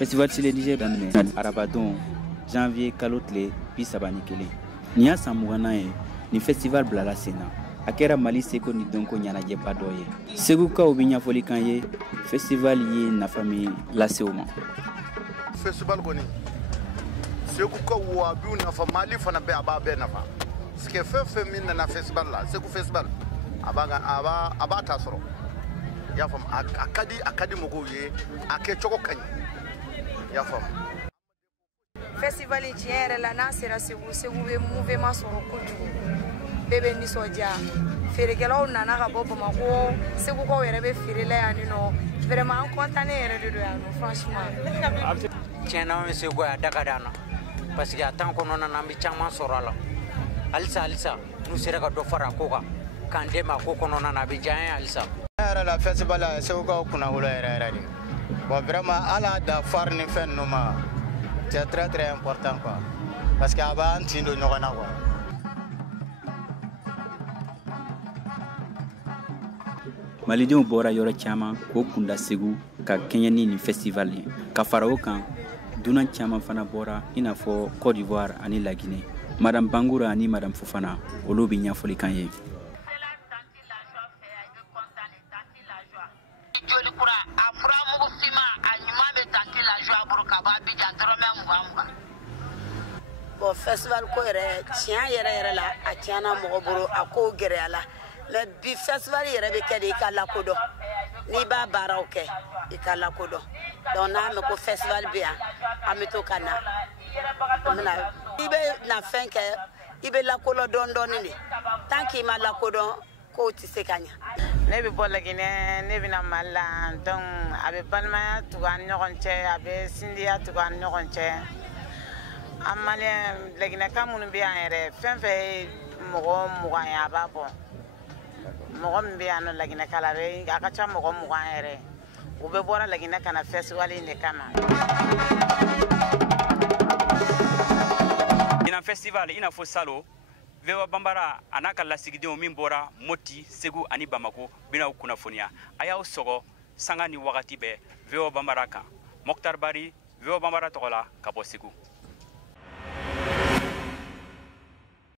Festival Sile Niger daminɛ arabadon janvier kalo tile 31 nin y'a san 20 ye ni festival bilala sen na a kɛra Mali seko ni dɔnko ɲɛnajɛba dɔ ye segukaw bɛ ɲɛfɔli kan ye festival ye nafa min lase u ma. Festival kɔni segukaw wa b'u nafa Mali fana bɛ a b'a bɛɛ nafa parce que fɛn fɛn min nana festival la Segu festival a b'a ta sɔrɔ i y'a faamu a ka di mɔgɔw ye a kɛcogo ka ɲi i y'a faamu. Festival in tiɲɛ yɛrɛ la n'a sera Segu bɛ mouvement sɔrɔ kojugu bɛɛ bɛ nisɔndiya feerekɛlaw nana ka bɔ Bamako segukaw yɛrɛ bɛ feere la yan nɔ vraiment an content yɛrɛ de don yan nɔ franchement. Tiɲɛ na an bɛ Segu yan da ka d'an na parce que a temps kɔnɔna na an bɛ caman sɔrɔ a la halisa n'u sera ka dɔ fara a ko kan k'an dɛmɛ a ko kɔnɔna na a bɛ diya an ye halisa. Yɛrɛ la festival la segukaw kunnawolo yɛrɛ de bon vraiment ala da far ni fɛn ninnu ma c'est très important quoi parce que a b'an tin don ɲɔgɔn na quoi. Malidenw bɔra yɔrɔ caman k'o kunda Segu ka kɛɲɛ ni festival ye ka fara o kan dunan caman fana bɔra i n'a fɔ Côte d'Ivoire ani La Guinée. Madame Bangoura ani Madame Fofana olu bɛ ɲɛfɔli kan ye. Bon festival ko yɛrɛ tiɲɛ yɛrɛ la a tiɲɛna mɔgɔ bolo a ko gɛrɛya la mais bi festival yɛrɛ bɛ kɛ de i ka lakodɔn n'i b'a baaraw kɛ i ka lakodɔn donc n'a mɛn ko festival bɛ yan an bɛ to ka na i bɛ na fɛn kɛ i bɛ lakodɔn dɔɔnin de tant k'i ma lakodɔn k'o tɛ se ka ɲɛ. Ne bɛ bɔ Laginɛ ne bɛ na Mali la donc a bɛ balimaya tugu an ni ɲɔgɔn cɛ a bɛ sindiya tugu an ni ɲɔgɔn cɛ an Maliyɛn Laginɛka minnu bɛ yan yɛrɛ fɛn fɛn ye mɔgɔ 20 ye a b'a bɔ mɔgɔ min bɛ yan nɔ Laginɛka la a ka ca mɔgɔ 20 yɛrɛ u bɛ bɔra Laginɛ ka na festival in de kama. Ɲinan festival i n'a fɔ Salo VOA Bambara a n'a ka lasigidenw min bɔra Moti, Segu ani Bamako bɛna kunnafoniya a y'aw sɔgɔ sanga ni wagati bɛɛ VOA Bambara kan Mokhtar Bari VOA Bambara tɔgɔ la ka bɔ Segu.